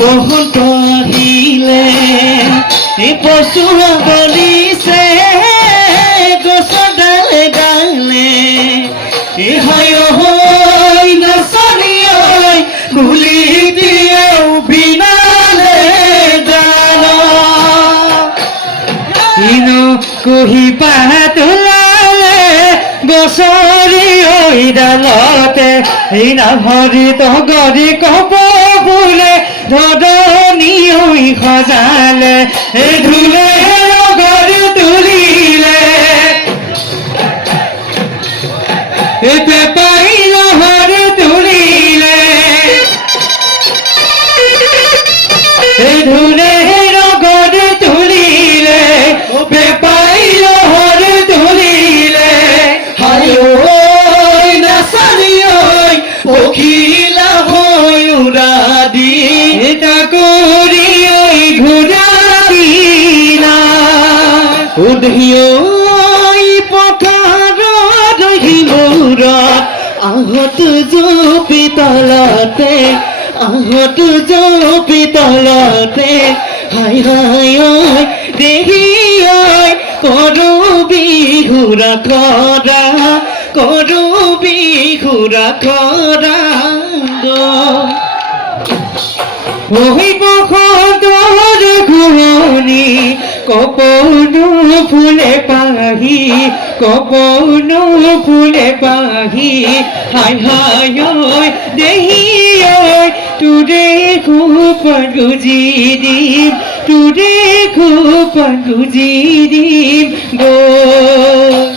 বসন্ত আহিলে পশু গলিছে গছৰ ডালে ডালে হয় নাচনি বুলি দিয়ে বিনালে গান কুহি পাত ওলালে গছৰি ডালতে নাভৰি তগৰি কপ বোলে ধৰণি সজালে ধুলে গৰু তুলিলে পেপাই লহৰ তুলিলে ধুলে গৰু তুলিলে পেপাই লহৰ তুলিলে হায় নাচনি পখিলা হৈ উৰা দি কৰি ঘূৰাবিনা উদহিয়ৈ পথাৰত হিমূৰত আহত জপি তলতে আহত জপি তলতে হাই হাই দেহি কৰো বিহুৰা খৰা কৰো বিহুৰা খৰা বসন্তৰ ঘূৰণি কপৌনো ফুলে পাহি কপৌনো ফুলে পাহি হাই হাই দেহি তোৰে খুপন গুজি দিম তোৰে খুপন গুজি দিম গৈ